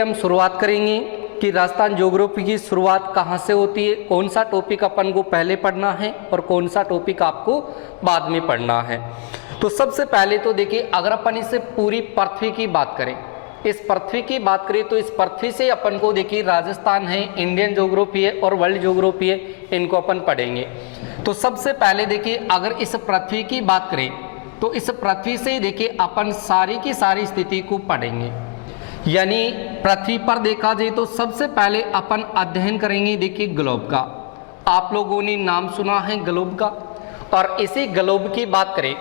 हम शुरुआत करेंगे कि राजस्थान ज्योग्राफी की शुरुआत कहाँ से होती है, कौन सा टॉपिक अपन को पहले पढ़ना है और कौन सा टॉपिक आपको बाद में पढ़ना है। तो सबसे पहले तो देखिए, अगर अपन इसे पूरी पृथ्वी की बात करें, इस पृथ्वी की बात करें तो इस पृथ्वी से अपन को देखिए राजस्थान है, इंडियन ज्योग्राफी है और वर्ल्ड ज्योग्राफी है, इनको अपन पढ़ेंगे। तो सबसे पहले देखिए, अगर इस पृथ्वी की बात करें तो इस पृथ्वी से देखिए अपन सारी की सारी स्थिति को पढ़ेंगे। यानी पृथ्वी पर देखा जाए तो सबसे पहले अपन अध्ययन करेंगे देखिए ग्लोब का। आप लोगों ने नाम सुना है ग्लोब का, और इसी ग्लोब की बात करें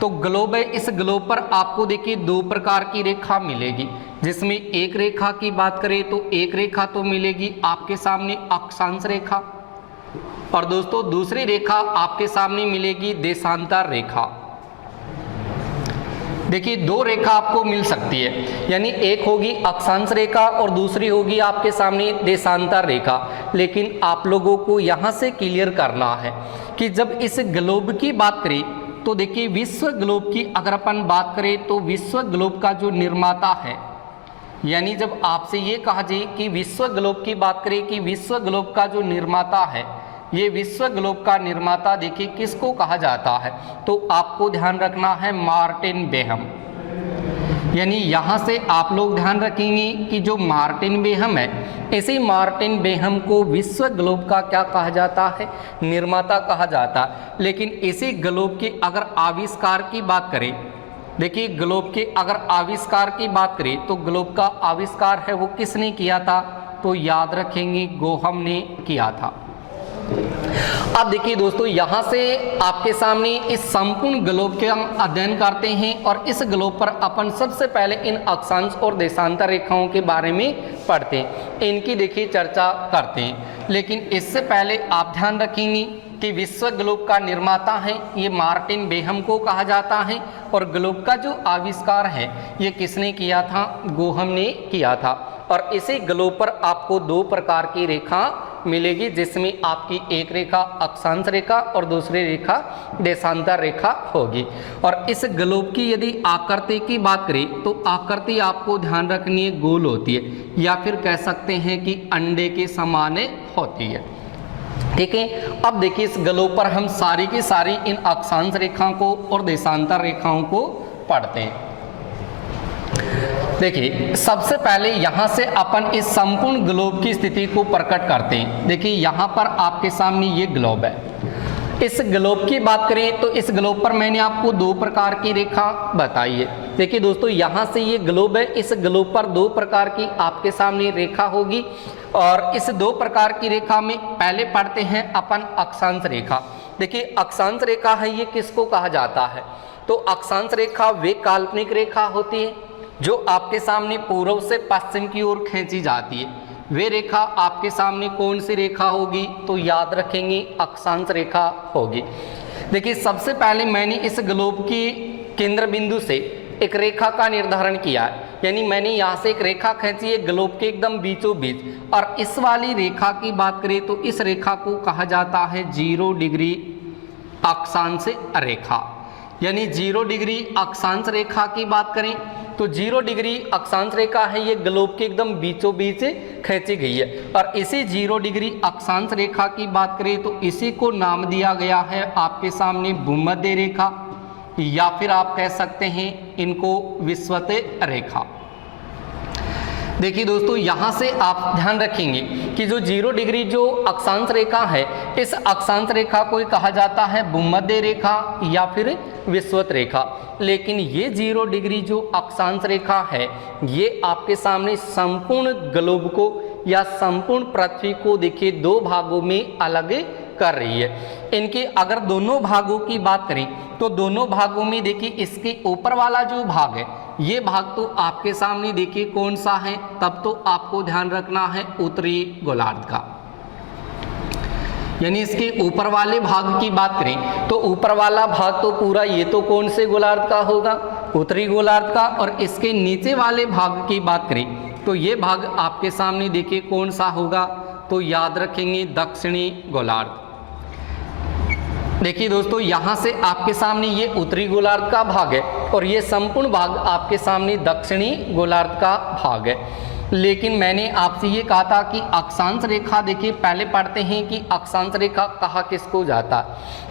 तो ग्लोब है, इस ग्लोब पर आपको देखिए दो प्रकार की रेखा मिलेगी, जिसमें एक रेखा की बात करें तो एक रेखा तो मिलेगी आपके सामने अक्षांश रेखा, और दोस्तों दूसरी रेखा आपके सामने मिलेगी देशांतर रेखा। देखिए दो रेखा आपको मिल सकती है, यानी एक होगी अक्षांश रेखा और दूसरी होगी आपके सामने देशांतर रेखा। लेकिन आप लोगों को यहाँ से क्लियर करना है कि जब इस ग्लोब की बात करें तो देखिए विश्व ग्लोब की अगर अपन बात करें तो विश्व ग्लोब का जो निर्माता है, यानी जब आपसे ये कहा जाए कि विश्व ग्लोब की बात करें कि विश्व ग्लोब का जो निर्माता है, ये विश्व ग्लोब का निर्माता देखिए किसको कहा जाता है, तो आपको ध्यान रखना है मार्टिन बेहम। यानी यहाँ से आप लोग ध्यान रखेंगे कि जो मार्टिन बेहम है, इसी मार्टिन बेहम को विश्व ग्लोब का क्या कहा जाता है, निर्माता कहा जाता है। लेकिन इसी ग्लोब के अगर आविष्कार की बात करें, देखिए ग्लोब के अगर आविष्कार की बात करें तो ग्लोब का आविष्कार है वो किसने किया था, तो याद रखेंगे गोहम ने किया था। अब देखिए दोस्तों, यहाँ से आपके सामने इस संपूर्ण ग्लोब के हम अध्ययन करते हैं, और इस ग्लोब पर अपन सबसे पहले इन अक्षांश और देशांतर रेखाओं के बारे में पढ़ते हैं, इनकी देखिए चर्चा करते हैं। लेकिन इससे पहले आप ध्यान रखेंगे कि विश्व ग्लोब का निर्माता है ये मार्टिन बेहम को कहा जाता है, और ग्लोब का जो आविष्कार है ये किसने किया था, गोहम ने किया था। और इसी ग्लोब पर आपको दो प्रकार की रेखा मिलेगी, जिसमें आपकी एक रेखा अक्षांश रेखा और दूसरी रेखा देशांतर रेखा होगी। और इस ग्लोब की यदि आकृति की बात करें तो आकृति आपको ध्यान रखनी है गोल होती है, या फिर कह सकते हैं कि अंडे के समान होती है। ठीक है, अब देखिए इस ग्लोब पर हम सारी की सारी इन अक्षांश रेखाओं को और देशांतर रेखाओं को पढ़ते हैं। देखिए सबसे पहले यहाँ से अपन इस संपूर्ण ग्लोब की स्थिति को प्रकट करते हैं। देखिए यहाँ पर आपके सामने ये ग्लोब है, इस ग्लोब की बात करें तो इस ग्लोब पर मैंने आपको दो प्रकार की रेखा बताई है। देखिए दोस्तों, यहाँ से ये ग्लोब है, इस ग्लोब पर दो प्रकार की आपके सामने रेखा होगी, और इस दो प्रकार की रेखा में पहले पढ़ते हैं अपन अक्षांश रेखा। देखिए अक्षांश रेखा है ये किसको कहा जाता है, तो अक्षांश रेखा वे काल्पनिक रेखा होती है जो आपके सामने पूर्व से पश्चिम की ओर खींची जाती है। वे रेखा आपके सामने कौन सी रेखा होगी, तो याद रखेंगे अक्षांश रेखा होगी। देखिए सबसे पहले मैंने इस ग्लोब की केंद्र बिंदु से एक रेखा का निर्धारण किया है, यानी मैंने यहाँ से एक रेखा खींची है ग्लोब के एकदम बीचों बीच, और इस वाली रेखा की बात करें तो इस रेखा को कहा जाता है 0 डिग्री अक्षांश रेखा। यानी 0 डिग्री अक्षांश रेखा की बात करें तो 0 डिग्री अक्षांश रेखा है ये ग्लोब के एकदम बीचों बीच खींची गई है, और इसी 0 डिग्री अक्षांश रेखा की बात करें तो इसी को नाम दिया गया है आपके सामने भूमध्य रेखा, या फिर आप कह सकते हैं इनको विषुवत रेखा। देखिए दोस्तों, यहाँ से आप ध्यान रखेंगे कि जो 0 डिग्री जो अक्षांश रेखा है, इस अक्षांश रेखा को कहा जाता है भूमध्य रेखा या फिर विषुवत रेखा। लेकिन ये 0 डिग्री जो अक्षांश रेखा है ये आपके सामने संपूर्ण ग्लोब को या संपूर्ण पृथ्वी को देखिए दो भागों में अलग कर रही है। इनके अगर दोनों भागों की बात करें तो दोनों भागों में देखिए इसके ऊपर वाला जो भाग है ये भाग तो आपके सामने देखिए कौन सा है, तब तो आपको ध्यान रखना है उत्तरी गोलार्ध का। यानी इसके ऊपर वाले भाग की बात करें तो ऊपर वाला भाग तो पूरा ये तो कौन से गोलार्ध का होगा, उत्तरी गोलार्ध का। और इसके नीचे वाले भाग की बात करें तो ये भाग आपके सामने देखिए कौन सा होगा, तो याद रखेंगे दक्षिणी गोलार्ध। देखिए दोस्तों, यहाँ से आपके सामने ये उत्तरी गोलार्ध का भाग है और ये संपूर्ण भाग आपके सामने दक्षिणी गोलार्ध का भाग है। लेकिन मैंने आपसे ये कहा था कि अक्षांश रेखा, देखिए पहले पढ़ते हैं कि अक्षांश रेखा कहा किसको जाता,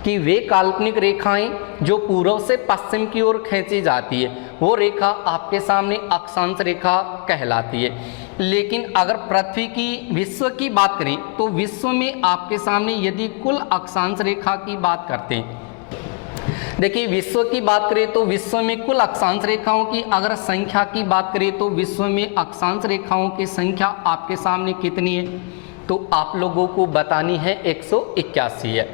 कि वे काल्पनिक रेखाएं जो पूर्व से पश्चिम की ओर खींची जाती है वो रेखा आपके सामने अक्षांश रेखा कहलाती है। लेकिन अगर पृथ्वी की, विश्व की बात करें तो विश्व में आपके सामने यदि कुल अक्षांश रेखा की बात करते हैं, देखिए विश्व की बात करें तो विश्व में कुल अक्षांश रेखाओं की अगर संख्या की बात करें तो विश्व में अक्षांश रेखाओं की संख्या आपके सामने कितनी है, तो आप लोगों को बतानी है 181 है।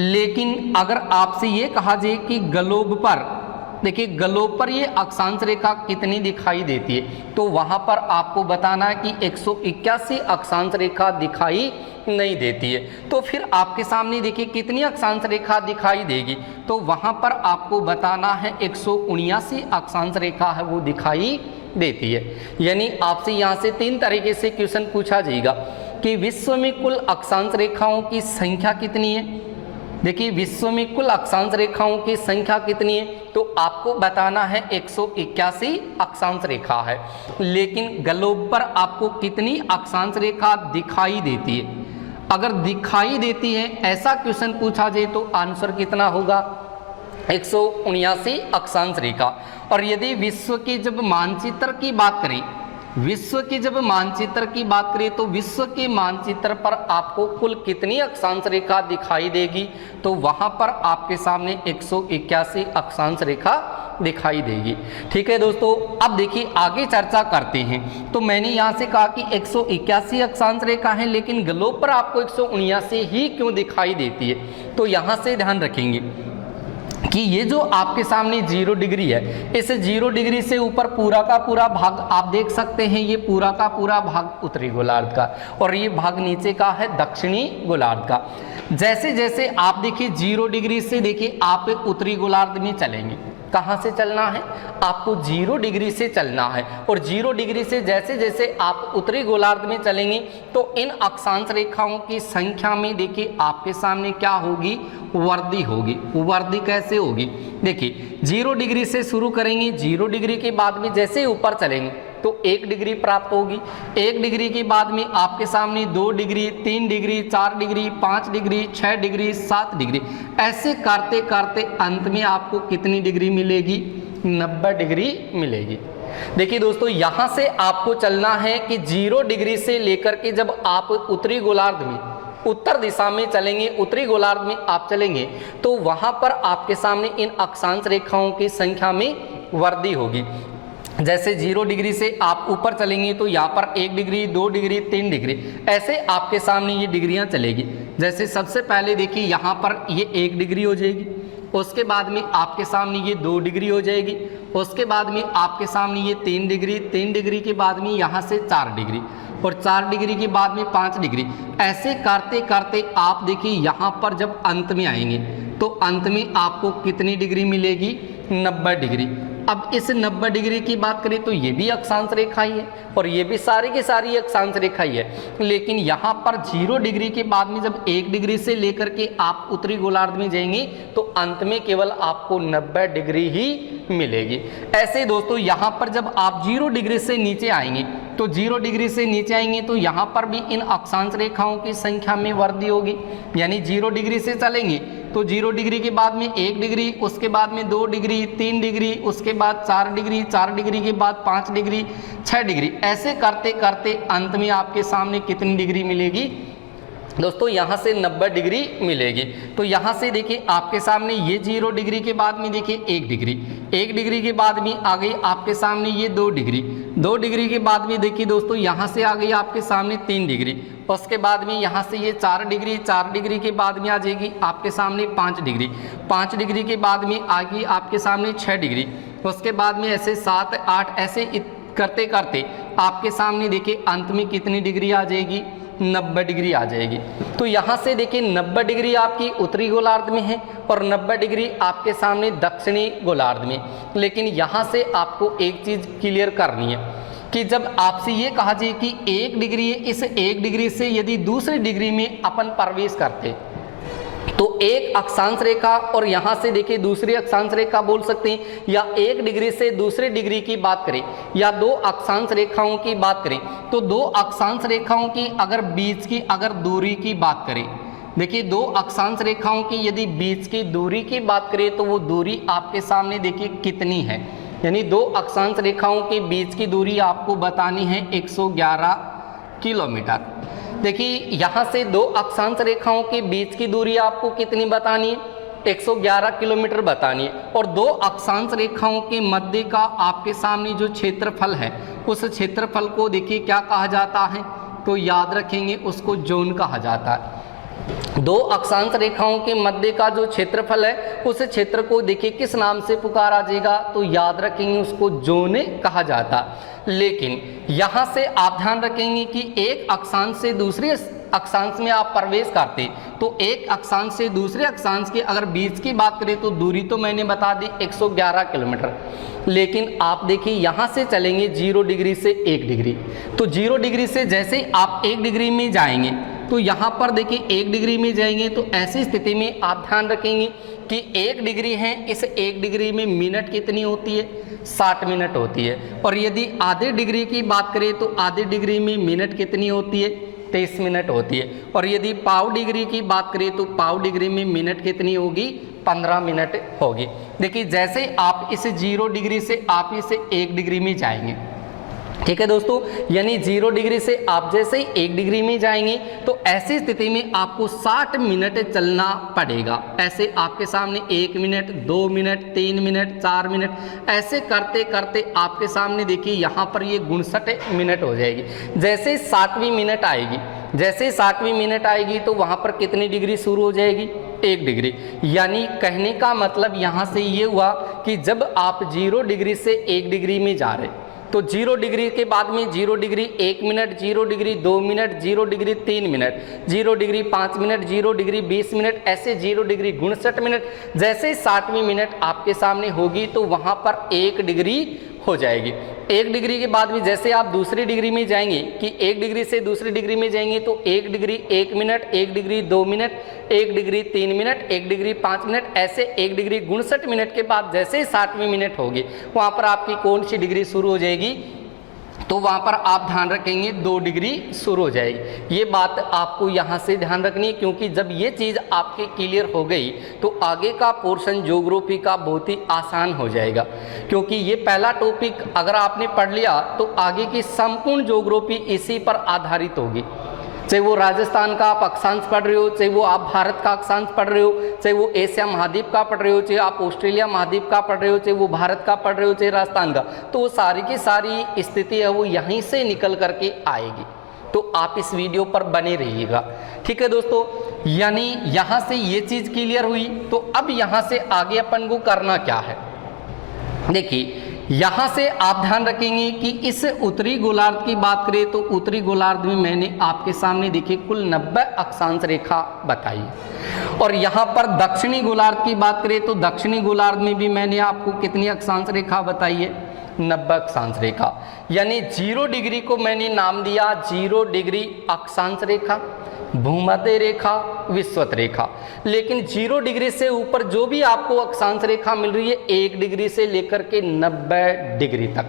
लेकिन अगर आपसे ये कहा जाए कि ग्लोब पर, देखिए ग्लोब पर ये अक्षांश रेखा कितनी दिखाई देती है, तो वहां पर आपको बताना है कि 181 अक्षांश रेखा दिखाई नहीं देती है। तो फिर आपके सामने देखिए कितनी अक्षांश रेखा दिखाई देगी, तो वहां पर आपको बताना है 179 अक्षांश रेखा है वो दिखाई देती है। यानी आपसे यहाँ से 3 तरीके से क्वेश्चन पूछा जाएगा कि विश्व में कुल अक्षांश रेखाओं की संख्या कितनी है। देखिए विश्व में कुल अक्षांश रेखाओं की संख्या कितनी है, तो आपको बताना है 181 अक्षांश रेखा है। लेकिन ग्लोब पर आपको कितनी अक्षांश रेखा दिखाई देती है, अगर दिखाई देती है ऐसा क्वेश्चन पूछा जाए तो आंसर कितना होगा, 179 अक्षांश रेखा। और यदि विश्व के जब मानचित्र की बात करें, विश्व के जब मानचित्र की बात करें तो विश्व के मानचित्र पर आपको कुल कितनी अक्षांश रेखा दिखाई देगी, तो वहां पर आपके सामने 181 अक्षांश रेखा दिखाई देगी। ठीक है दोस्तों, अब देखिए आगे चर्चा करते हैं। तो मैंने यहाँ से कहा कि 181 अक्षांश रेखा है, लेकिन ग्लोब पर आपको 179 ही क्यों दिखाई देती है, तो यहाँ से ध्यान रखेंगे कि ये जो आपके सामने 0 डिग्री है, इस 0 डिग्री से ऊपर पूरा का पूरा भाग आप देख सकते हैं, ये पूरा का पूरा भाग उत्तरी गोलार्ध का, और ये भाग नीचे का है दक्षिणी गोलार्ध का। जैसे जैसे आप देखिए 0 डिग्री से देखिए आप उत्तरी गोलार्ध में चलेंगे, कहाँ से चलना है, आपको 0 डिग्री से चलना है। और 0 डिग्री से जैसे जैसे आप उत्तरी गोलार्ध में चलेंगे तो इन अक्षांश रेखाओं की संख्या में देखिए आपके सामने क्या होगी, वृद्धि होगी। वृद्धि कैसे होगी, देखिए 0 डिग्री से शुरू करेंगे, 0 डिग्री के बाद में जैसे ऊपर चलेंगे तो 1 डिग्री प्राप्त होगी। 1 डिग्री के बाद में आपके सामने 2 degree, 3 degree, 4 degree, 5 degree, 6 degree, 7 degree, ऐसे करते करते अंत में आपको कितनी डिग्री मिलेगी, 90 डिग्री मिलेगी। देखिए दोस्तों, यहाँ से आपको चलना है कि 0 डिग्री से लेकर के जब आप उत्तरी गोलार्ध में उत्तर दिशा में चलेंगे, उत्तरी गोलार्ध में आप चलेंगे तो वहां पर आपके सामने इन अक्षांश रेखाओं की संख्या में वृद्धि होगी। जैसे 0 डिग्री से आप ऊपर चलेंगे तो यहाँ पर 1 डिग्री, 2 डिग्री, 3 डिग्री, ऐसे आपके सामने ये डिग्रियां चलेगी। जैसे सबसे पहले देखिए यहाँ पर ये 1 डिग्री हो जाएगी, उसके बाद में आपके सामने ये 2 डिग्री हो जाएगी, उसके बाद में आपके सामने ये 3 डिग्री, 3 डिग्री के बाद में यहाँ से 4 डिग्री, और 4 डिग्री के बाद में 5 डिग्री, ऐसे करते करते आप देखिए यहाँ पर जब अंत में आएंगे तो अंत में आपको कितनी डिग्री मिलेगी, 90 डिग्री। अब इस 90 डिग्री की बात करें तो ये भी अक्षांश रेखा ही है और ये भी सारी की सारी अक्षांश रेखा ही है। लेकिन यहाँ पर 0 डिग्री के बाद में जब 1 डिग्री से लेकर के आप उत्तरी गोलार्ध में जाएंगे तो अंत में केवल आपको 90 डिग्री ही मिलेगी। ऐसे दोस्तों यहाँ पर जब आप 0 डिग्री से नीचे आएंगे तो 0 डिग्री से नीचे आएंगे तो यहाँ पर भी इन अक्षांश रेखाओं की संख्या में वृद्धि होगी। यानी 0 डिग्री से चलेंगे तो 0 डिग्री के बाद में 1 डिग्री, उसके बाद में 2 डिग्री, 3 डिग्री, उसके बाद 4 डिग्री, 4 डिग्री के बाद 5 डिग्री, 6 डिग्री, ऐसे करते करते अंत में आपके सामने कितनी डिग्री मिलेगी दोस्तों, यहाँ से 90 डिग्री मिलेगी। तो यहाँ से देखिए आपके सामने ये 0 डिग्री के बाद में देखिए 1 डिग्री, 1 डिग्री के बाद में आ गई आपके सामने ये 2 डिग्री, 2 डिग्री के बाद में देखिए दोस्तों यहाँ से आ गई आपके सामने 3 डिग्री, उसके बाद में यहाँ से ये 4 डिग्री, 4 डिग्री के बाद में आ जाएगी आपके सामने 5 डिग्री, 5 डिग्री के बाद में आ गई आपके सामने 6 डिग्री, उसके बाद में ऐसे 7, 8, ऐसे करते करते आपके सामने देखिए अंत में कितनी डिग्री आ जाएगी, 90 डिग्री आ जाएगी। तो यहाँ से देखिए 90 डिग्री आपकी उत्तरी गोलार्ध में है और 90 डिग्री आपके सामने दक्षिणी गोलार्ध में। लेकिन यहाँ से आपको एक चीज़ क्लियर करनी है कि जब आपसे ये कहा जाए कि 1 डिग्री है, इस 1 डिग्री से यदि दूसरी डिग्री में अपन प्रवेश करते तो एक अक्षांश रेखा और यहाँ से देखिए दूसरी अक्षांश रेखा बोल सकते हैं, या एक डिग्री से दूसरे डिग्री की बात करें, या दो अक्षांश रेखाओं की बात करें, तो दो अक्षांश रेखाओं की अगर बीच की अगर दूरी की बात करें, देखिए दो अक्षांश रेखाओं की यदि बीच की दूरी की बात करें तो वो दूरी आपके सामने देखिए कितनी है, यानी दो अक्षांश रेखाओं के बीच की दूरी आपको बतानी है 111 किलोमीटर। देखिए यहाँ से दो अक्षांश रेखाओं के बीच की दूरी आपको कितनी बतानी है, 111 किलोमीटर बतानी है। और दो अक्षांश रेखाओं के मध्य का आपके सामने जो क्षेत्रफल है, उस क्षेत्रफल को देखिए क्या कहा जाता है, तो याद रखेंगे उसको जोन कहा जाता है। दो अक्षांश रेखाओं के मध्य का जो क्षेत्रफल है, उस क्षेत्र को देखिए किस नाम से पुकारा जाएगा, तो याद रखेंगे उसको जोन कहा जाता। लेकिन यहाँ से आप ध्यान रखेंगे कि एक अक्षांश से दूसरे अक्षांश में आप प्रवेश करते, तो एक अक्षांश से दूसरे अक्षांश के अगर बीच की बात करें तो दूरी तो मैंने बता दी 111 किलोमीटर। लेकिन आप देखिए यहाँ से चलेंगे 0 डिग्री से 1 डिग्री, तो 0 डिग्री से जैसे ही आप 1 डिग्री में जाएंगे तो यहाँ पर देखिए 1 डिग्री में जाएंगे, तो ऐसी स्थिति में आप ध्यान रखेंगे कि 1 डिग्री है, इस 1 डिग्री में मिनट कितनी होती है, 60 मिनट होती है। और यदि आधे डिग्री की बात करें तो आधे डिग्री में मिनट कितनी होती है, 23 मिनट होती है। और यदि पाव डिग्री की बात करें तो पाव डिग्री में मिनट कितनी होगी, 15 मिनट होगी। देखिए जैसे आप इस 0 डिग्री से आप इस 1 डिग्री में जाएंगे, ठीक है दोस्तों, यानी 0 डिग्री से आप जैसे ही 1 डिग्री में जाएंगे तो ऐसी स्थिति में आपको 60 मिनट चलना पड़ेगा। ऐसे आपके सामने 1 मिनट, 2 मिनट, 3 मिनट, 4 मिनट, ऐसे करते करते आपके सामने देखिए यहाँ पर ये 59 मिनट हो जाएगी। जैसे 60वीं मिनट आएगी, जैसे 60वीं मिनट आएगी तो वहाँ पर कितनी डिग्री शुरू हो जाएगी, 1 डिग्री। यानी कहने का मतलब यहाँ से ये हुआ कि जब आप 0 डिग्री से 1 डिग्री में जा रहे तो 0 डिग्री के बाद में 0 degree 1 minute, 0 degree 2 minute, 0 degree 3 minute, 0 degree 5 minute, 0 degree 20 minute, ऐसे 0 डिग्री 59 मिनट। जैसे 60वीं मिनट आपके सामने होगी तो वहाँ पर 1 डिग्री हो जाएगी। 1 डिग्री के बाद में जैसे आप दूसरी डिग्री में जाएंगे कि 1 डिग्री से दूसरी डिग्री में जाएंगे तो 1 degree 1 minute, 1 degree 2 minute, 1 degree 3 minute, 1 degree 5 minute, ऐसे 1 डिग्री 59 मिनट के बाद जैसे 60वीं मिनट होगी वहाँ पर आपकी कौन सी डिग्री शुरू हो जाएगी, तो वहाँ पर आप ध्यान रखेंगे 2 डिग्री शुरू हो जाएगी। ये बात आपको यहाँ से ध्यान रखनी है, क्योंकि जब ये चीज़ आपके क्लियर हो गई तो आगे का पोर्शन ज्योग्राफी का बहुत ही आसान हो जाएगा। क्योंकि ये पहला टॉपिक अगर आपने पढ़ लिया तो आगे की संपूर्ण ज्योग्राफी इसी पर आधारित होगी। चाहे वो राजस्थान का आप अक्षांश पढ़ रहे हो, चाहे वो आप भारत का अक्षांश पढ़ रहे हो, चाहे वो एशिया महाद्वीप का पढ़ रहे हो, चाहे आप ऑस्ट्रेलिया महाद्वीप का पढ़ रहे हो, चाहे वो भारत का पढ़ रहे हो, चाहे राजस्थान का, तो वो सारी की सारी स्थिति है वो यहीं से निकल करके आएगी। तो आप इस वीडियो पर बने रहिएगा, ठीक है दोस्तों। यानी यहाँ से ये चीज़ क्लियर हुई, तो अब यहाँ से आगे अपन को करना क्या है। देखिए यहाँ से आप ध्यान रखेंगे कि इस उत्तरी गोलार्ध की बात करें तो उत्तरी गोलार्ध में मैंने आपके सामने देखिए कुल 90 अक्षांश रेखा बताई, और यहाँ पर दक्षिणी गोलार्ध की बात करें तो दक्षिणी गोलार्ध में भी मैंने आपको कितनी अक्षांश रेखा बताई है, 90 अक्षांश रेखा। यानी 0 डिग्री को मैंने नाम दिया 0 डिग्री अक्षांश रेखा, भूमध्य रेखा, विषुवत रेखा। लेकिन 0 डिग्री से ऊपर जो भी आपको अक्षांश रेखा मिल रही है 1 डिग्री से लेकर के 90 डिग्री तक,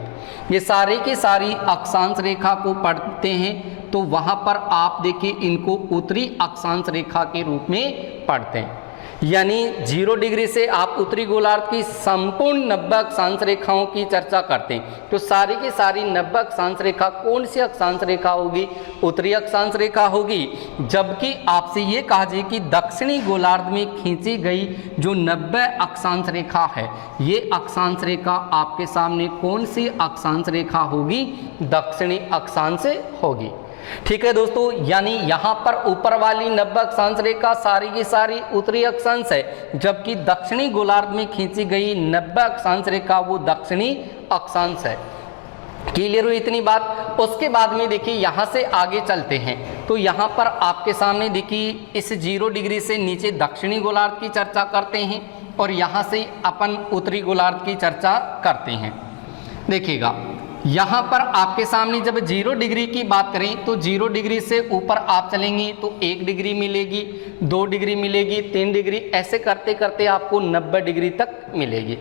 ये सारी की सारी अक्षांश रेखा को पढ़ते हैं तो वहाँ पर आप देखिए इनको उत्तरी अक्षांश रेखा के रूप में पढ़ते हैं। यानी 0 डिग्री से आप उत्तरी गोलार्ध की संपूर्ण 90 अक्षांश रेखाओं की चर्चा करते हैं तो सारी की सारी 90 अक्षांश रेखा कौन सी अक्षांश रेखा होगी, उत्तरी अक्षांश रेखा होगी। जबकि आपसे ये कहा जाए कि दक्षिणी गोलार्ध में खींची गई जो 90 अक्षांश रेखा है, ये अक्षांश रेखा आपके सामने कौन सी अक्षांश रेखा होगी, दक्षिणी अक्षांश होगी। ठीक है दोस्तों, यानी यहाँ पर ऊपर वाली 90 अक्षांश रेखा सारी की सारी उत्तरी अक्षांश है, जबकि दक्षिणी गोलार्ध में खींची गई 90 अक्षांश रेखा वो दक्षिणी अक्षांश है। क्लियर हुई इतनी बात। उसके बाद में देखिए यहाँ से आगे चलते हैं तो यहाँ पर आपके सामने देखिए इस 0 डिग्री से नीचे दक्षिणी गोलार्ध की चर्चा करते हैं और यहाँ से अपन उत्तरी गोलार्ध की चर्चा करते हैं। देखिएगा यहाँ पर आपके सामने जब 0 डिग्री की बात करें तो 0 डिग्री से ऊपर आप चलेंगे तो 1 डिग्री मिलेगी, 2 डिग्री मिलेगी, 3 डिग्री, ऐसे करते करते आपको 90 डिग्री तक मिलेगी।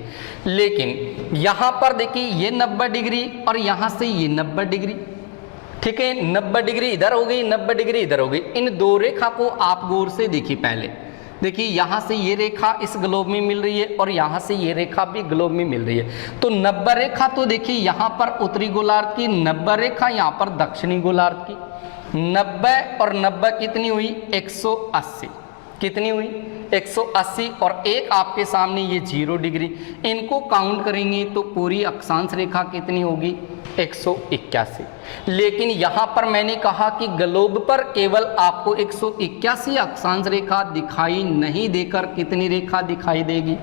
लेकिन यहाँ पर देखिए ये 90 डिग्री और यहाँ से ये 90 डिग्री, ठीक है, 90 डिग्री इधर हो गई, 90 डिग्री इधर हो गई। इन दो रेखा को आप गौर से देखिए। पहले देखिए यहाँ से ये रेखा इस ग्लोब में मिल रही है और यहाँ से ये रेखा भी ग्लोब में मिल रही है। तो 90 रेखा तो देखिए यहाँ पर उत्तरी गोलार्ध की, 90 रेखा यहाँ पर दक्षिणी गोलार्ध की। 90 और 90 कितनी हुई? 180। कितनी हुई? 180। और एक आपके सामने ये 0 डिग्री, इनको काउंट करेंगे तो पूरी अक्षांश रेखा कितनी होगी? 181। लेकिन यहाँ पर मैंने कहा कि ग्लोब पर केवल आपको 181 अक्षांश रेखा दिखाई नहीं देकर कितनी रेखा दिखाई देगी?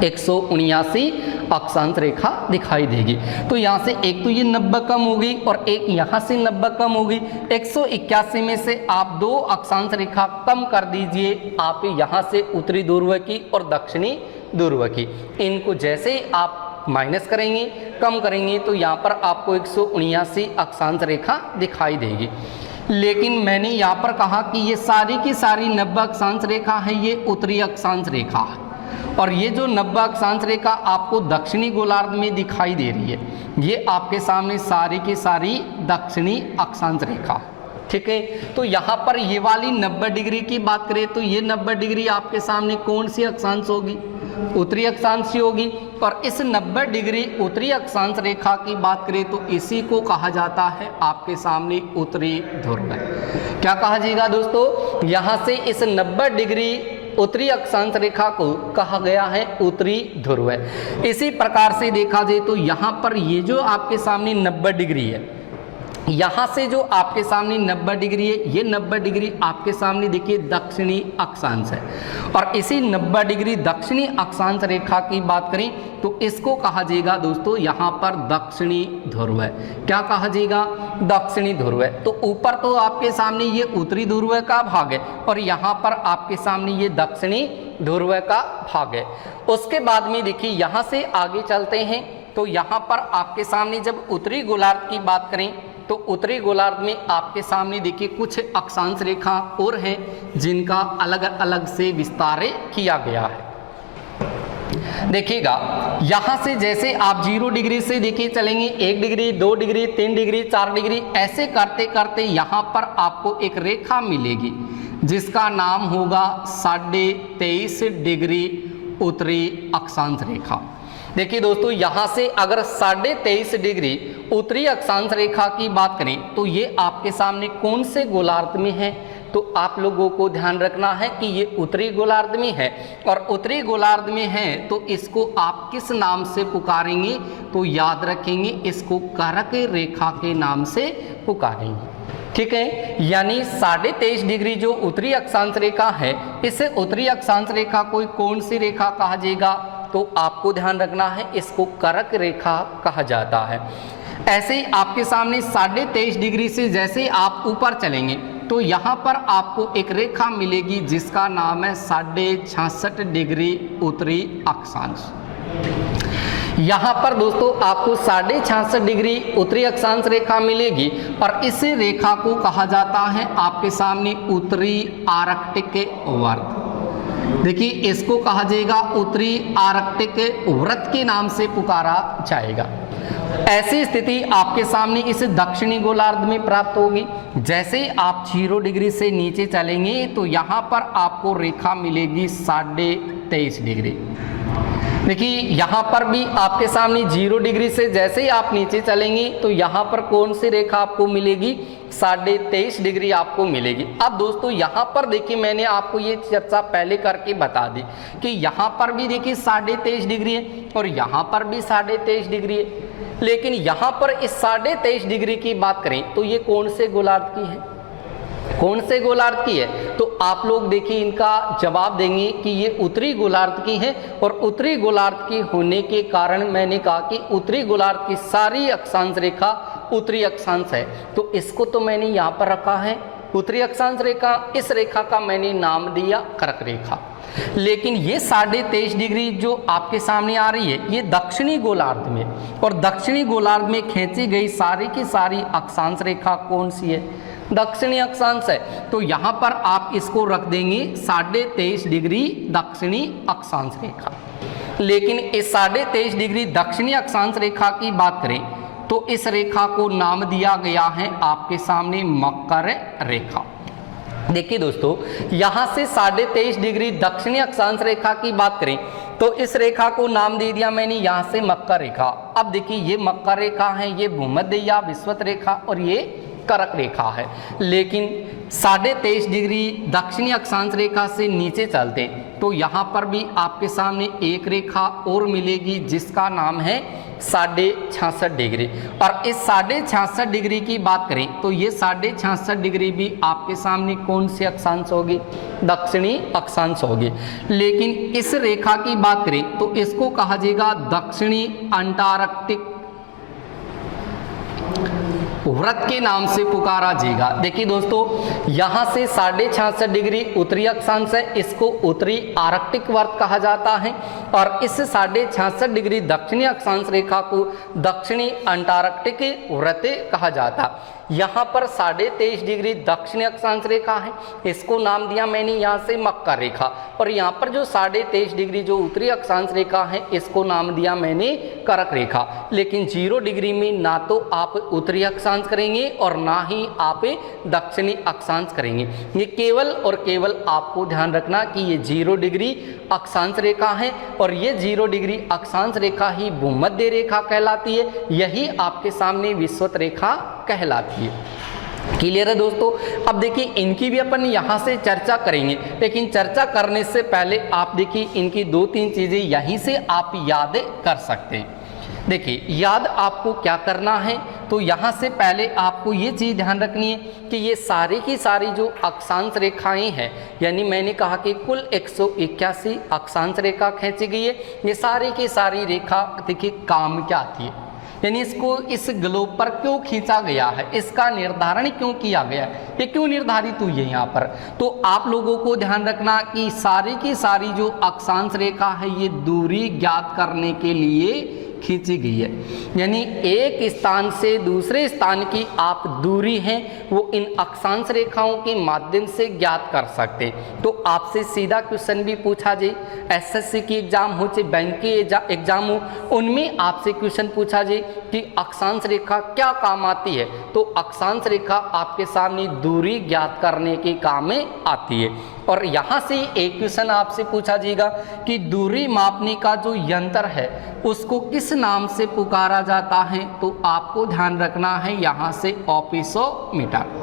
179 अक्षांश रेखा दिखाई देगी। तो यहाँ से एक तो ये 90 कम हो गई और एक यहाँ से 90 कम हो गई। 181 में से आप 2 अक्षांश रेखा कम कर दीजिए, आप यहाँ से उत्तरी ध्रुव की और दक्षिणी ध्रुव की। इनको जैसे ही आप माइनस करेंगे, कम करेंगे, तो यहाँ पर आपको 179 अक्षांश रेखा दिखाई देगी। लेकिन मैंने यहाँ पर कहा कि ये सारी की सारी 90 अक्षांश रेखा है, ये उत्तरी अक्षांश रेखा है, और ये जो 90 अक्षांश रेखा आपको दक्षिणी गोलार्ध में दिखाई दे रही है, ये आपके सामने सारी की सारी दक्षिणी अक्षांश रेखा, ठीक है। तो यहाँ पर ये वाली 90 डिग्री की बात करें तो ये 90 डिग्री आपके सामने कौन सी अक्षांश होगी? उत्तरी अक्षांश होगी। और इस 90 डिग्री उत्तरी अक्षांश रेखा की बात करें तो इसी को कहा जाता है आपके सामने उत्तरी ध्रुव। क्या कहा जाएगा दोस्तों? यहाँ से इस 90 डिग्री उत्तरी अक्षांश रेखा को कहा गया है उत्तरी ध्रुव। इसी प्रकार से देखा जाए तो यहाँ पर ये जो आपके सामने 90 डिग्री है, यहाँ से जो आपके सामने 90 डिग्री है, ये 90 डिग्री आपके सामने देखिए दक्षिणी अक्षांश है। और इसी 90 डिग्री दक्षिणी अक्षांश रेखा की बात करें तो इसको कहा जाएगा दोस्तों यहाँ पर दक्षिणी ध्रुव। क्या कहा जाएगा? दक्षिणी ध्रुव। तो ऊपर तो आपके सामने ये उत्तरी ध्रुव का भाग है और यहाँ पर आपके सामने ये दक्षिणी ध्रुव का भाग है। उसके बाद में देखिए यहाँ से आगे चलते हैं तो यहाँ पर आपके सामने जब उत्तरी गोलार्ध की बात करें तो उत्तरी गोलार्ध में आपके सामने देखिए कुछ अक्षांश रेखा और हैं जिनका अलग अलग से विस्तार किया गया है। देखिएगा यहाँ से जैसे आप 0 डिग्री से देखिए चलेंगे, 1 डिग्री, 2 डिग्री, 3 डिग्री, 4 डिग्री, ऐसे करते करते यहाँ पर आपको एक रेखा मिलेगी जिसका नाम होगा 23.5 डिग्री उत्तरी अक्षांश रेखा। देखिए दोस्तों यहाँ से अगर 23.5 डिग्री उत्तरी अक्षांश रेखा की बात करें तो ये आपके सामने कौन से गोलार्ध में है? तो आप लोगों को ध्यान रखना है कि ये उत्तरी गोलार्ध में है, और उत्तरी गोलार्ध में है तो इसको आप किस नाम से पुकारेंगे? तो याद रखेंगे, इसको कर्क रेखा के नाम से पुकारेंगे, ठीक है। यानी 23.5 डिग्री जो उत्तरी अक्षांश रेखा है, इस उत्तरी अक्षांश रेखा को कौन सी रेखा कहा जाएगा? तो आपको ध्यान रखना है, इसको कर्क रेखा कहा जाता है। ऐसे ही आपके सामने 23.5 डिग्री से जैसे आप ऊपर चलेंगे तो यहाँ पर आपको एक रेखा मिलेगी जिसका नाम है 66.5 डिग्री उत्तरी अक्षांश। यहाँ पर दोस्तों आपको 66.5 डिग्री उत्तरी अक्षांश रेखा मिलेगी और इस रेखा को कहा जाता है आपके सामने उत्तरी आर्कटिक वर्ग। देखिए इसको कहा जाएगा उत्तरी आर्कटिक व्रत के नाम से पुकारा जाएगा। ऐसी स्थिति आपके सामने इस दक्षिणी गोलार्ध में प्राप्त होगी। जैसे ही आप 0 डिग्री से नीचे चलेंगे तो यहाँ पर आपको रेखा मिलेगी 23.5 डिग्री। देखिए यहाँ पर भी आपके सामने 0 डिग्री से जैसे ही आप नीचे चलेंगे तो यहाँ पर कौन सी रेखा आपको मिलेगी? 23.5 डिग्री आपको मिलेगी। अब दोस्तों यहाँ पर देखिए मैंने आपको ये चर्चा पहले करके बता दी कि यहाँ पर भी देखिए 23.5 डिग्री है और यहाँ पर भी 23.5 डिग्री है। लेकिन यहाँ पर इस 23.5 डिग्री की बात करें तो ये कौन से गोलार्ध की है? कौन से गोलार्ध की है? तो आप लोग देखिए इनका जवाब देंगे कि ये उत्तरी गोलार्ध की है। और उत्तरी गोलार्ध की होने के कारण मैंने कहा कि उत्तरी गोलार्ध की सारी अक्षांश रेखा उत्तरी अक्षांश है। तो इसको तो मैंने यहाँ पर रखा है उत्तरी अक्षांश रेखा, इस रेखा का मैंने नाम दिया कर्क रेखा। लेकिन ये 23.5 डिग्री जो आपके सामने आ रही है ये दक्षिणी गोलार्ध में, और दक्षिणी गोलार्ध में खींची गई सारी की सारी अक्षांश रेखा कौन सी है? दक्षिणी अक्षांश है। तो यहाँ पर आप इसको रख देंगे 23.5 डिग्री दक्षिणी अक्षांश रेखा। लेकिन इस 23.5 डिग्री दक्षिणी अक्षांश रेखा की बात करें तो इस रेखा को नाम दिया गया है आपके सामने मकर रेखा। देखिए दोस्तों, यहाँ से 23.5 डिग्री दक्षिणी अक्षांश रेखा की बात करें तो इस रेखा को नाम दे दिया मैंने यहाँ से मकर रेखा। अब देखिए ये मकर रेखा है, ये भूमध्य या विषुवत रेखा, और ये कर्क रेखा है। लेकिन 23.5 डिग्री दक्षिणी अक्षांश रेखा से नीचे चलते तो यहाँ पर भी आपके सामने एक रेखा और मिलेगी जिसका नाम है 66.5 डिग्री। और इस 66.5 डिग्री की बात करें तो ये 66.5 डिग्री भी आपके सामने कौन सी अक्षांश होगी? दक्षिणी अक्षांश होगी। लेकिन इस रेखा की बात करें तो इसको कहा जाएगा दक्षिणी अंटार्कटिक व्रत के नाम से पुकारा जाएगा। देखिए दोस्तों, यहाँ से 66.5 डिग्री उत्तरी अक्षांश है, इसको उत्तरी आर्कटिक व्रत कहा जाता है, और इस 66.5 डिग्री दक्षिणी अक्षांश रेखा को दक्षिणी अंटार्कटिक व्रत कहा जाता। यहाँ पर 23.5 डिग्री दक्षिणी अक्षांश रेखा है, इसको नाम दिया मैंने यहाँ से मकर रेखा, और यहाँ पर जो 23.5 डिग्री जो उत्तरी अक्षांश रेखा है इसको नाम दिया मैंने कर्क रेखा। लेकिन 0 डिग्री में ना तो आप उत्तरी अक्षांश करेंगे और ना ही आप दक्षिणी अक्षांश करेंगे। ये केवल और केवल आपको ध्यान रखना कि ये 0 डिग्री अक्षांश रेखा है, और ये 0 डिग्री अक्षांश रेखा ही भूमध्य रेखा कहलाती है, यही आपके सामने विषुवत रेखा कहलाती है। क्लियर है दोस्तों? अब देखिए इनकी भी अपन यहाँ से चर्चा करेंगे, लेकिन चर्चा करने से पहले आप देखिए इनकी 2-3 चीजें यहीं से आप याद कर सकते हैं। देखिए याद आपको क्या करना है, तो यहाँ से पहले आपको ये चीज़ ध्यान रखनी है कि ये सारी की सारी जो अक्षांश रेखाएं हैं, यानी मैंने कहा कि कुल 181 अक्षांश रेखा खींची गई है। ये सारी की सारी रेखा देखिए काम क्या आती है, यानी इसको इस ग्लोब पर क्यों खींचा गया है, इसका निर्धारण क्यों किया गया है, ये क्यों निर्धारित हुई है यहाँ पर। तो आप लोगों को ध्यान रखना कि सारी की सारी जो अक्षांश रेखा है ये दूरी ज्ञात करने के लिए खींची गई है, यानी एक स्थान से दूसरे स्थान की आप दूरी है वो इन अक्षांश रेखाओं के माध्यम से ज्ञात कर सकते। तो आपसे सीधा क्वेश्चन भी पूछा जाए, एसएससी की एग्जाम हो चाहे बैंक के एग्जाम हो, उनमें आपसे क्वेश्चन पूछा जाए कि अक्षांश रेखा क्या काम आती है, तो अक्षांश रेखा आपके सामने दूरी ज्ञात करने के काम में आती है। और यहाँ से एक क्वेश्चन आपसे पूछा जाएगा कि दूरी मापने का जो यंत्र है उसको किस नाम से पुकारा जाता है, तो आपको ध्यान रखना है यहाँ से ऑपिसोमीटर,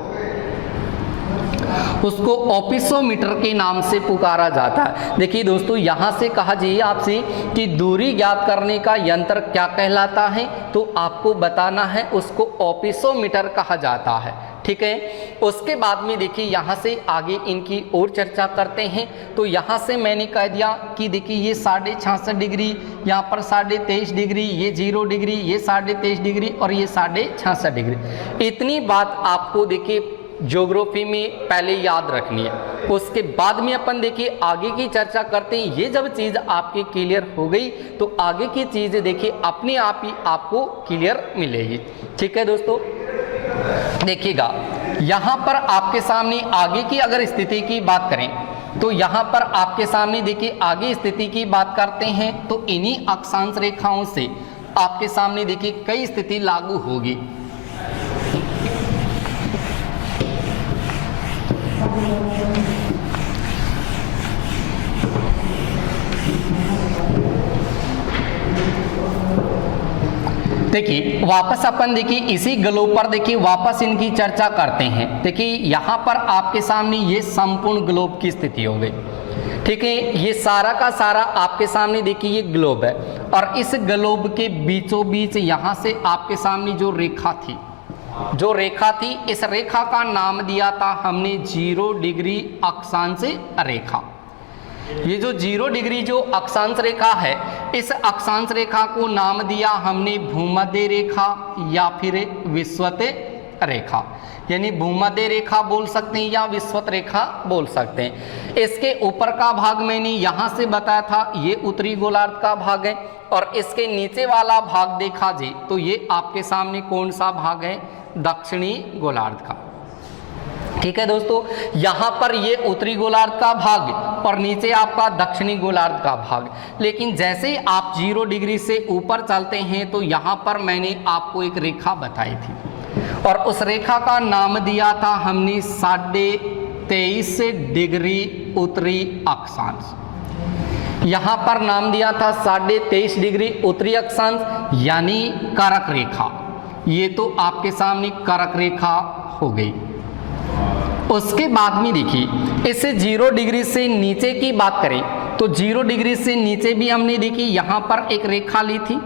उसको ऑपिसोमीटर के नाम से पुकारा जाता है। देखिए दोस्तों, यहाँ से कहा जाइए आपसे कि दूरी ज्ञात करने का यंत्र क्या कहलाता है, तो आपको बताना है उसको ऑपिसोमीटर कहा जाता है। ठीक है, उसके बाद में देखिए यहाँ से आगे इनकी और चर्चा करते हैं। तो यहाँ से मैंने कह दिया कि देखिए ये 66.5 डिग्री, यहाँ पर 23.5 डिग्री, ये 0 डिग्री, ये 23.5 डिग्री और ये 66.5 डिग्री। इतनी बात आपको देखिए ज्योग्राफी में पहले याद रखनी है। उसके बाद में अपन देखिए आगे की चर्चा करते हैं। ये जब चीज़ आपकी क्लियर हो गई तो आगे की चीज़ देखिए अपने आप ही आपको क्लियर मिलेगी। ठीक है दोस्तों, देखिएगा यहाँ पर आपके सामने आगे की अगर स्थिति की बात करें तो यहाँ पर आपके सामने देखिए आगे स्थिति की बात करते हैं तो इन्हीं अक्षांश रेखाओं से आपके सामने देखिए कई स्थिति लागू होगी। देखिए वापस अपन देखिए इसी ग्लोब पर देखिए वापस इनकी चर्चा करते हैं। देखिए यहाँ पर आपके सामने ये संपूर्ण ग्लोब की स्थिति हो गई। ठीक है, ये सारा का सारा आपके सामने देखिए ये ग्लोब है, और इस ग्लोब के बीचों बीच यहाँ से आपके सामने जो रेखा थी, इस रेखा का नाम दिया था हमने 0 डिग्री अक्षांश रेखा। ये जो 0 डिग्री जो अक्षांश रेखा है, इस अक्षांश रेखा को नाम दिया हमने भूमध्य रेखा या फिर विषुवत रेखा, यानी भूमध्य रेखा बोल सकते हैं या विषुवत रेखा बोल सकते हैं। इसके ऊपर का भाग मैंने यहाँ से बताया था, ये उत्तरी गोलार्ध का भाग है, और इसके नीचे वाला भाग देखा जाए तो ये आपके सामने कौन सा भाग है, दक्षिणी गोलार्ध का। ठीक है दोस्तों, यहाँ पर ये उत्तरी गोलार्ध का भाग और नीचे आपका दक्षिणी गोलार्ध का भाग। लेकिन जैसे ही आप 0 डिग्री से ऊपर चलते हैं तो यहाँ पर मैंने आपको एक रेखा बताई थी, और उस रेखा का नाम दिया था हमने 23.5 डिग्री उत्तरी अक्षांश। यहाँ पर नाम दिया था 23.5 डिग्री उत्तरी अक्षांश, यानी करक रेखा। ये तो आपके सामने करक रेखा हो गई। उसके बाद में देखिए, इसे 0 डिग्री से नीचे की बात करें तो 0 डिग्री से नीचे भी हमने देखी यहाँ पर एक रेखा ली थी,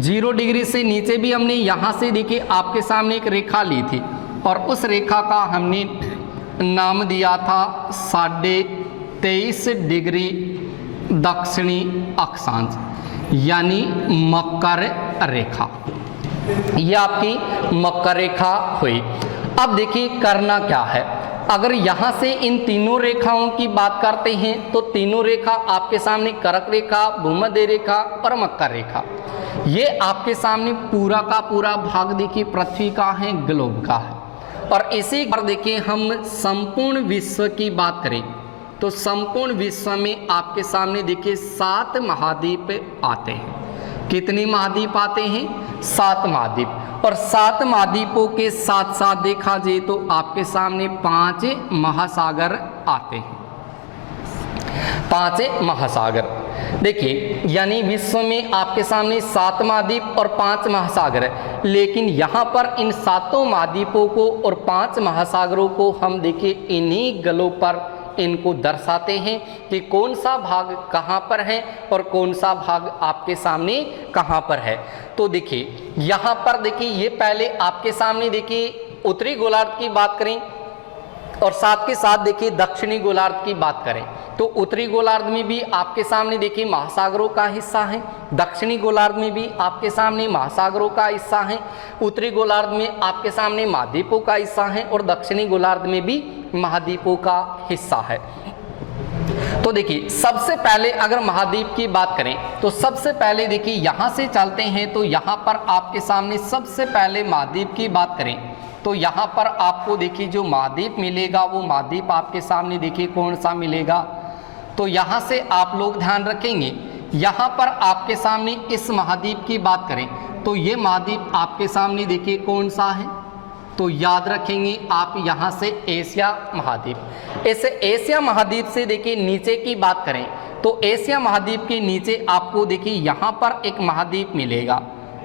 0 डिग्री से नीचे भी हमने यहाँ से देखिए आपके सामने एक रेखा ली थी, और उस रेखा का हमने नाम दिया था 23.5 डिग्री दक्षिणी अक्षांश, यानी मकर रेखा। यह आपकी मकर रेखा हुई। अब देखिए करना क्या है, अगर यहाँ से इन तीनों रेखाओं की बात करते हैं तो तीनों रेखा आपके सामने करक रेखा, भूमध्य रेखा और मकर रेखा, ये आपके सामने पूरा का पूरा भाग देखिए पृथ्वी का है, ग्लोब का है। और इसी पर देखिए हम संपूर्ण विश्व की बात करें तो संपूर्ण विश्व में आपके सामने देखिए 7 महाद्वीप आते हैं। कितने महाद्वीप आते हैं? 7 महाद्वीप। और 7 महाद्वीपों के साथ साथ देखा जाए तो आपके सामने 5 महासागर आते हैं। 5 महासागर देखिए, यानी विश्व में आपके सामने 7 महाद्वीप और 5 महासागर है। लेकिन यहाँ पर इन 7 महाद्वीपों को और 5 महासागरों को हम देखिए इन्हीं गलों पर इनको दर्शाते हैं कि कौन सा भाग कहाँ पर है और कौन सा भाग आपके सामने कहाँ पर है। तो देखिए यहाँ पर देखिए, ये पहले आपके सामने देखिए उत्तरी गोलार्ध की बात करें और साथ के साथ देखिए दक्षिणी गोलार्ध की बात करें तो उत्तरी गोलार्ध में भी आपके सामने देखिए महासागरों का हिस्सा है, दक्षिणी गोलार्ध में भी आपके सामने महासागरों का हिस्सा है, उत्तरी गोलार्ध में आपके सामने महाद्वीपों का हिस्सा है और दक्षिणी गोलार्ध में भी महाद्वीपों का हिस्सा है। तो देखिए सबसे पहले अगर महाद्वीप की बात करें तो सबसे पहले देखिए यहाँ से चलते हैं तो यहाँ पर आपके सामने सबसे पहले महाद्वीप की बात करें तो यहाँ पर आपको देखिए जो महाद्वीप मिलेगा वो महाद्वीप आपके सामने देखिए कौन सा मिलेगा। तो यहाँ से आप लोग ध्यान रखेंगे, यहाँ पर आपके सामने इस महाद्वीप की बात करें तो ये महाद्वीप आपके सामने देखिए कौन सा है, तो याद रखेंगे आप यहाँ से एशिया महाद्वीप। इस एशिया महाद्वीप से देखिए नीचे की बात करें तो एशिया महाद्वीप के नीचे आपको देखिए यहाँ पर एक महाद्वीप मिलेगा,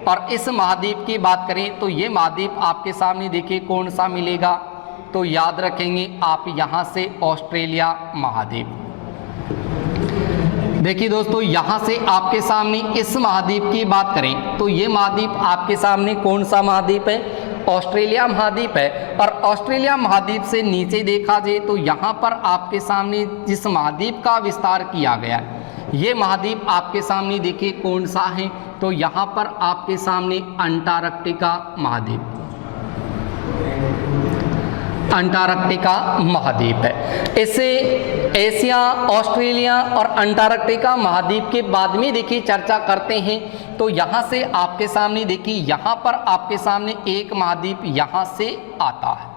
और इस महाद्वीप की बात करें तो ये महाद्वीप आपके सामने देखिए कौन सा मिलेगा, तो याद रखेंगे आप यहाँ से ऑस्ट्रेलिया महाद्वीप। देखिए दोस्तों यहाँ से आपके सामने इस महाद्वीप की बात करें तो ये महाद्वीप आपके सामने कौन सा महाद्वीप है, ऑस्ट्रेलिया महाद्वीप है। और ऑस्ट्रेलिया महाद्वीप से नीचे देखा जाए तो यहाँ पर आपके सामने जिस महाद्वीप का विस्तार किया गया है ये महाद्वीप आपके सामने देखिए कौन सा है, तो यहाँ पर आपके सामने अंटार्कटिका महाद्वीप, अंटार्कटिका महाद्वीप है। इसे एशिया, ऑस्ट्रेलिया और अंटार्कटिका महाद्वीप के बाद में देखिए चर्चा करते हैं। तो यहाँ से आपके सामने देखिए यहाँ पर आपके सामने एक महाद्वीप यहाँ से आता है,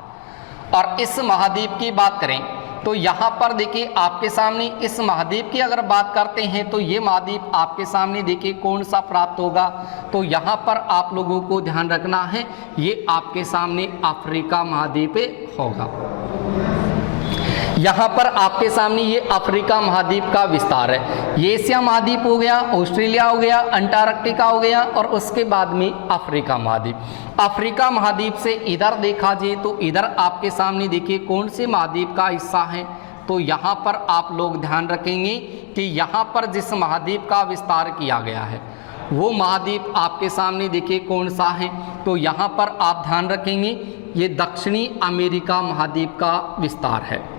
और इस महाद्वीप की बात करें तो यहाँ पर देखिए आपके सामने इस महाद्वीप की अगर बात करते हैं तो ये महाद्वीप आपके सामने देखिए कौन सा प्राप्त होगा, तो यहाँ पर आप लोगों को ध्यान रखना है ये आपके सामने अफ्रीका महाद्वीप होगा। यहाँ पर आपके सामने ये अफ्रीका महाद्वीप का विस्तार है। ये एशिया महाद्वीप हो गया, ऑस्ट्रेलिया हो गया, अंटार्कटिका हो गया और उसके बाद में अफ्रीका महाद्वीप। अफ्रीका महाद्वीप से इधर देखा जाए तो इधर आपके सामने देखिए कौन से महाद्वीप का हिस्सा है, तो यहाँ पर आप लोग ध्यान रखेंगे कि यहाँ पर जिस महाद्वीप का विस्तार किया गया है वो महाद्वीप आपके सामने देखिए कौन सा है, तो यहाँ पर आप ध्यान रखेंगे ये दक्षिणी अमेरिका महाद्वीप का विस्तार है।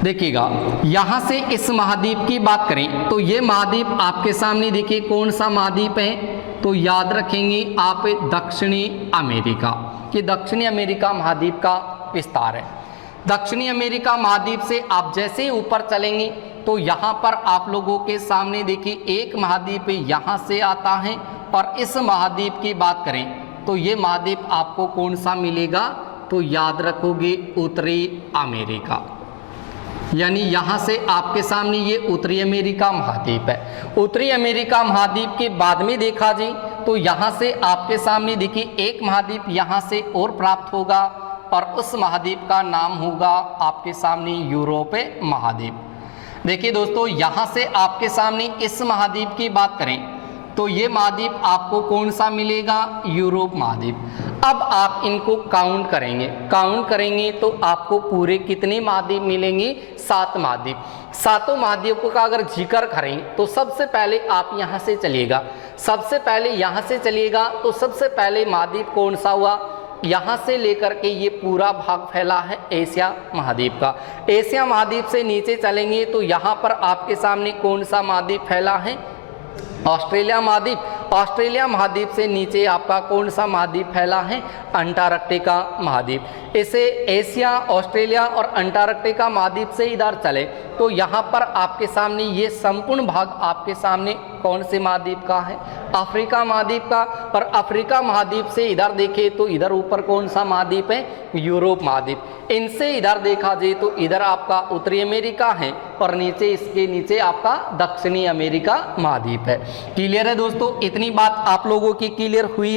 देखिएगा यहाँ से इस महाद्वीप की बात करें तो ये महाद्वीप आपके सामने देखिए कौन सा महाद्वीप है, तो याद रखेंगे आप दक्षिणी अमेरिका। कि दक्षिणी अमेरिका महाद्वीप का विस्तार है। दक्षिणी अमेरिका महाद्वीप से आप जैसे ही ऊपर चलेंगे तो यहाँ पर आप लोगों के सामने देखिए एक महाद्वीप यहाँ से आता है, और इस महाद्वीप की बात करें तो ये महाद्वीप आपको कौन सा मिलेगा, तो याद रखोगे उत्तरी अमेरिका, यानी यहाँ से आपके सामने ये उत्तरी अमेरिका महाद्वीप है। उत्तरी अमेरिका महाद्वीप के बाद में देखा जी तो यहाँ से आपके सामने देखिए एक महाद्वीप यहाँ से और प्राप्त होगा, और उस महाद्वीप का नाम होगा आपके सामने यूरोप महाद्वीप। देखिए दोस्तों, यहाँ से आपके सामने इस महाद्वीप की बात करें तो ये महाद्वीप आपको कौन सा मिलेगा, यूरोप महाद्वीप। अब आप इनको काउंट करेंगे तो आपको पूरे कितने महाद्वीप मिलेंगे, 7 महाद्वीप। सातों महाद्वीपों का अगर जिक्र करें तो सबसे पहले आप यहाँ से चलिएगा, तो सबसे पहले महाद्वीप कौन सा हुआ, यहाँ से लेकर के ये पूरा भाग फैला है एशिया महाद्वीप का। एशिया महाद्वीप से नीचे चलेंगे तो यहाँ पर आपके सामने कौन सा महाद्वीप फैला है, ऑस्ट्रेलिया महाद्वीप। ऑस्ट्रेलिया महाद्वीप से नीचे आपका कौन सा महाद्वीप फैला है, अंटार्कटिका महाद्वीप। इसे एशिया, ऑस्ट्रेलिया और अंटार्कटिका महाद्वीप से इधर चले तो यहाँ पर आपके सामने ये संपूर्ण भाग आपके सामने कौन से महाद्वीप का है, अफ्रीका महाद्वीप का। और अफ्रीका महाद्वीप से इधर देखें तो इधर ऊपर कौन सा महाद्वीप है, यूरोप महाद्वीप। इनसे इधर देखा जाए तो इधर आपका उत्तरी अमेरिका है, और नीचे इसके नीचे आपका दक्षिणी अमेरिका महाद्वीप है। क्लियर है दोस्तों, इतनी बात आप लोगों की क्लियर हुई है।